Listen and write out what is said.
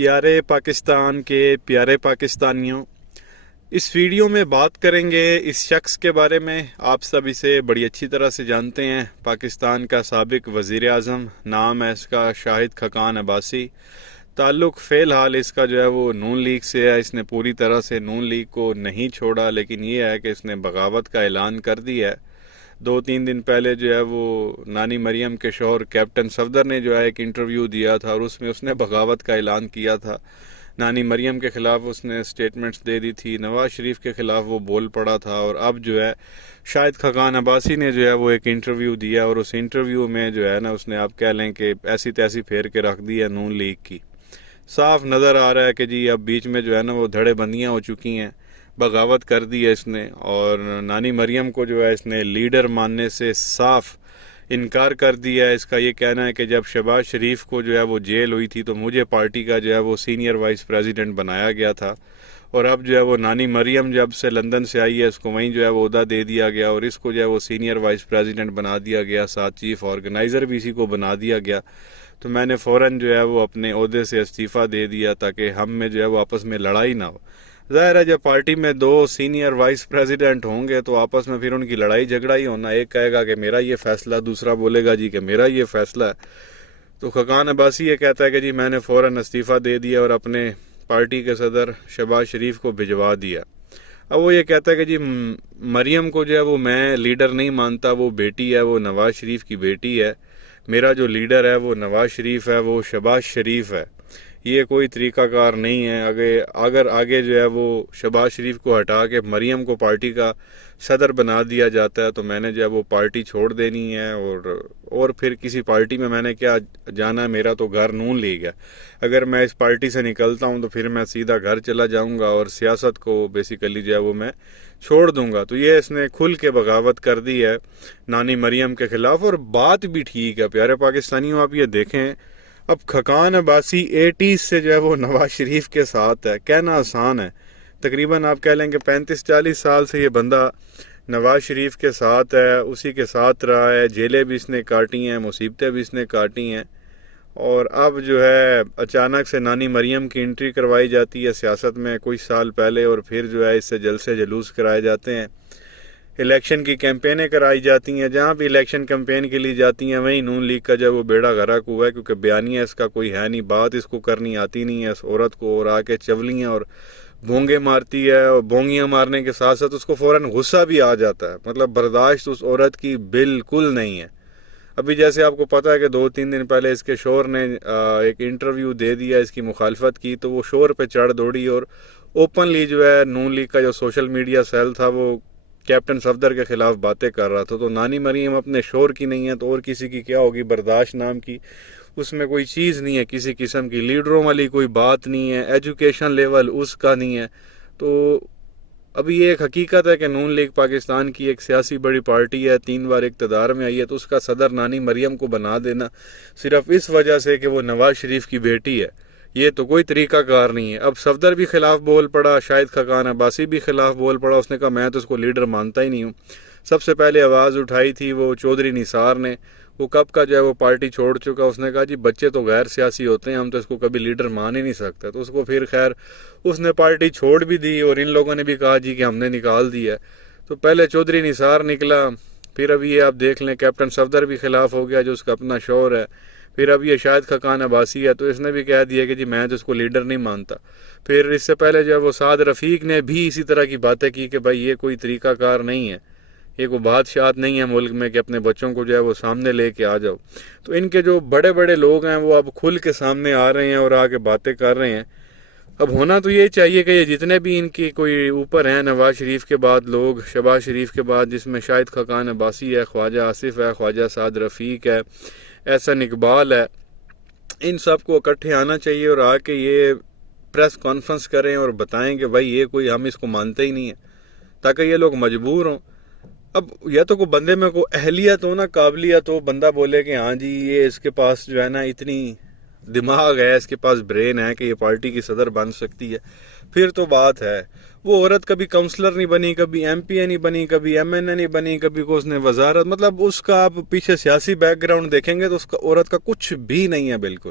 پیارے پاکستان کے پیارے پاکستانیوں، اس ویڈیو میں بات کریں گے اس شخص کے بارے میں۔ آپ سب اسے بڑی اچھی طرح سے جانتے ہیں، پاکستان کا سابق وزیر اعظم، نام ہے اس کا شاہد خاقان عباسی۔ تعلق فی الحال اس کا جو ہے وہ نون لیگ سے ہے۔ اس نے پوری طرح سے نون لیگ کو نہیں چھوڑا، لیکن یہ ہے کہ اس نے بغاوت کا اعلان کر دیا ہے۔ 2-3 دن پہلے جو ہے وہ نانی مریم کے شوہر کیپٹن صفدر نے جو ہے ایک انٹرویو دیا تھا، اور اس میں اس نے بغاوت کا اعلان کیا تھا۔ نانی مریم کے خلاف اس نے سٹیٹمنٹس دے دی تھی، نواز شریف کے خلاف وہ بول پڑا تھا، اور اب جو ہے شاہد خاقان عباسی نے جو ہے وہ ایک انٹرویو دیا، اور اس انٹرویو میں جو ہے نا اس نے آپ کہہ لیں کہ ایسی تیسی پھیر کے رکھ دی ہے نون لیگ کی۔ صاف نظر آ رہا ہے کہ جی اب بیچ میں جو ہے نا وہ دھڑے بندیاں ہو چکی ہیں، بغاوت کر دی ہے اس نے، اور نانی مریم کو جو ہے اس نے لیڈر ماننے سے صاف انکار کر دیا ہے۔ اس کا یہ کہنا ہے کہ جب شہباز شریف کو جو ہے وہ جیل ہوئی تھی تو مجھے پارٹی کا جو ہے وہ سینئر وائس پریزیڈنٹ بنایا گیا تھا، اور اب جو ہے وہ نانی مریم جب سے لندن سے آئی ہے اس کو وہیں جو ہے وہ عہدہ دے دیا گیا، اور اس کو جو ہے وہ سینئر وائس پریزیڈنٹ بنا دیا گیا، ساتھ چیف آرگنائزر بھی اسی کو بنا دیا گیا۔ تو میں نے فوراً جو ہے وہ اپنے عہدے سے استعفیٰ دے دیا تاکہ ہم میں جو ہے وہ آپس میں لڑائی نہ ہو۔ ظاہر ہے جب پارٹی میں 2 سینئر وائس پریزیڈنٹ ہوں گے تو آپس میں پھر ان کی لڑائی جھگڑا ہی ہونا، ایک کہے گا کہ میرا یہ فیصلہ، دوسرا بولے گا جی کہ میرا یہ فیصلہ ہے۔ تو خاقان عباسی یہ کہتا ہے کہ جی میں نے فوراً استعفیٰ دے دیا اور اپنے پارٹی کے صدر شہباز شریف کو بھجوا دیا۔ اب وہ یہ کہتا ہے کہ جی مریم کو جو ہے وہ میں لیڈر نہیں مانتا، وہ بیٹی ہے، وہ نواز شریف کی بیٹی ہے، میرا جو لیڈر ہے وہ نواز شریف ہے، وہ شہباز شریف ہے۔ یہ کوئی طریقہ کار نہیں ہے۔ اگر آگے جو ہے وہ شہباز شریف کو ہٹا کے مریم کو پارٹی کا صدر بنا دیا جاتا ہے تو میں نے جو ہے وہ پارٹی چھوڑ دینی ہے، اور پھر کسی پارٹی میں میں نے کیا جانا ہے، میرا تو گھر نون لیگ ہے۔ اگر میں اس پارٹی سے نکلتا ہوں تو پھر میں سیدھا گھر چلا جاؤں گا اور سیاست کو بیسیکلی جو ہے وہ میں چھوڑ دوں گا۔ تو یہ اس نے کھل کے بغاوت کر دی ہے نانی مریم کے خلاف، اور بات بھی ٹھیک ہے۔ پیارے پاکستانیوں، آپ یہ دیکھیں، اب خاقان عباسی 80s سے جو ہے وہ نواز شریف کے ساتھ ہے، کہنا آسان ہے، تقریباً آپ کہہ لیں کہ 35-40 سال سے یہ بندہ نواز شریف کے ساتھ ہے، اسی کے ساتھ رہا ہے، جیلیں بھی اس نے کاٹی ہیں، مصیبتیں بھی اس نے کاٹی ہیں، اور اب جو ہے اچانک سے نانی مریم کی انٹری کروائی جاتی ہے سیاست میں کچھ سال پہلے، اور پھر جو ہے اس سے جلسے جلوس کرائے جاتے ہیں، الیکشن کی کیمپینیں کرائی جاتی ہیں۔ جہاں بھی الیکشن کیمپین کے لیے جاتی ہیں وہیں نون لیگ کا جو وہ بیڑا غرق ہوا ہے، کیونکہ بیانیہ اس کا کوئی ہے نہیں، بات اس کو کرنی آتی نہیں ہے اس عورت کو، اور آ کے چولیاں اور بونگے مارتی ہے، اور بونگیاں مارنے کے ساتھ ساتھ اس کو فوراً غصہ بھی آ جاتا ہے، مطلب برداشت اس عورت کی بالکل نہیں ہے۔ ابھی جیسے آپ کو پتہ ہے کہ 2-3 دن پہلے اس کے شوہر نے ایک انٹرویو دے دیا، اس کی مخالفت کی، تو وہ شوہر پہ چڑھ دوڑی اور اوپنلی جو ہے نون لیگ کا جو سوشل میڈیا سیل تھا وہ کیپٹن صفدر کے خلاف باتیں کر رہا تھا۔ تو نانی مریم اپنے شوہر کی نہیں ہے تو اور کسی کی کیا ہوگی؟ برداشت نام کی اس میں کوئی چیز نہیں ہے، کسی قسم کی لیڈروں والی کوئی بات نہیں ہے، ایجوکیشن لیول اس کا نہیں ہے۔ تو ابھی یہ ایک حقیقت ہے کہ نون لیگ پاکستان کی ایک سیاسی بڑی پارٹی ہے، 3 بار اقتدار میں آئی ہے، تو اس کا صدر نانی مریم کو بنا دینا صرف اس وجہ سے کہ وہ نواز شریف کی بیٹی ہے، یہ تو کوئی طریقہ کار نہیں ہے۔ اب صفدر بھی خلاف بول پڑا، شاہد خاقان عباسی بھی خلاف بول پڑا، اس نے کہا میں تو اس کو لیڈر مانتا ہی نہیں ہوں۔ سب سے پہلے آواز اٹھائی تھی وہ چودھری نثار نے، وہ کب کا جو ہے وہ پارٹی چھوڑ چکا، اس نے کہا جی بچے تو غیر سیاسی ہوتے ہیں، ہم تو اس کو کبھی لیڈر مان ہی نہیں سکتے۔ تو اس کو پھر خیر اس نے پارٹی چھوڑ بھی دی، اور ان لوگوں نے بھی کہا جی کہ ہم نے نکال دی ہے۔ تو پہلے چودھری نثار نکلا، پھر اب یہ آپ دیکھ لیں کیپٹن صفدر بھی خلاف ہو گیا جو اس کا اپنا شوہر ہے، پھر اب یہ شاہد خاقان عباسی ہے تو اس نے بھی کہہ دیا کہ جی میں تو اس کو لیڈر نہیں مانتا۔ پھر اس سے پہلے جو ہے وہ سعد رفیق نے بھی اسی طرح کی باتیں کی کہ بھائی یہ کوئی طریقہ کار نہیں ہے، یہ کوئی بادشاہت نہیں ہے ملک میں کہ اپنے بچوں کو جو ہے وہ سامنے لے کے آ جاؤ۔ تو ان کے جو بڑے بڑے لوگ ہیں وہ اب کھل کے سامنے آ رہے ہیں اور آ کے باتیں کر رہے ہیں۔ اب ہونا تو یہ چاہیے کہ یہ جتنے بھی ان کی کوئی اوپر ہیں نواز شریف کے بعد لوگ، شہباز شریف کے بعد جس میں شاہد خاقان عباسی ہے، خواجہ آصف ہے، خواجہ سعد رفیق ہے، احسن اقبال ہے، ان سب کو اکٹھے آنا چاہیے اور آ کے یہ پریس کانفرنس کریں اور بتائیں کہ بھائی یہ کوئی ہم اس کو مانتے ہی نہیں ہیں، تاکہ یہ لوگ مجبور ہوں۔ اب یا تو کوئی بندے میں کوئی اہلیت ہو نا، قابلیت ہو، بندہ بولے کہ ہاں جی یہ اس کے پاس جو ہے نا اتنی دماغ ہے، اس کے پاس برین ہے کہ یہ پارٹی کی صدر بن سکتی ہے، پھر تو بات ہے۔ وہ عورت کبھی کاؤنسلر نہیں بنی، کبھی ایم پی اے نہیں بنی، کبھی ایم این اے نہیں بنی، کبھی کو اس نے وزارت، مطلب اس کا آپ پیچھے سیاسی بیک گراؤنڈ دیکھیں گے تو اس کا عورت کا کچھ بھی نہیں ہے بالکل۔